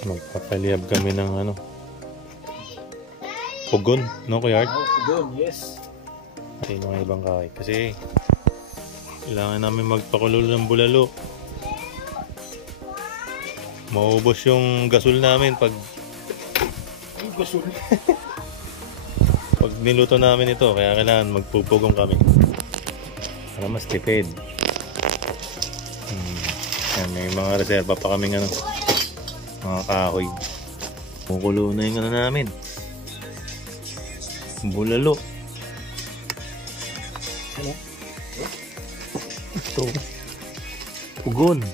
Magpapaliyab kami ng ano, pugon, no Kuya Art? Pugon, yes. Kasi mga ibang kahoy. Kasi kailangan namin magpakulo ng bulalo. Maubos yung gasol namin pag pag niluto namin ito. Kaya kailangan magpupugong kami para mas tipid. May mga reserva pa kaming ano, mga kahoy. Kukulo na yung ano namin, bulalo. Ano? Ito, pugon.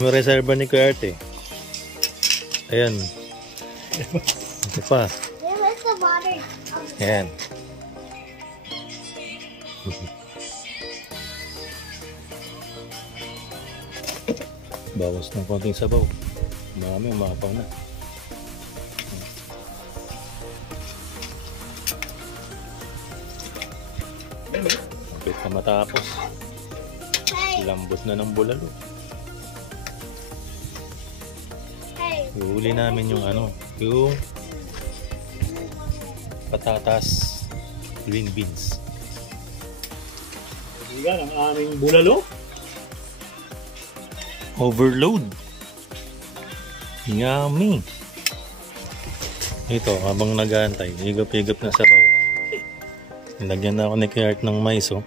Yung reserva ni Kuya Art eh. Ayan. Ito pa. Where's the water? Ayan. Bawas ng konting sabaw. Marami, umapaw na. Kapit na matapos. Lambot na ng bulalo. Hey. Ihuli namin yung ano, yung patatas green beans. Yan ang aming bulalo. Overload. Yummy. Ito, habang nag-aantay, higap-higap na sabaw. Nilagyan na ako ni Kuya Art ng mais, oh.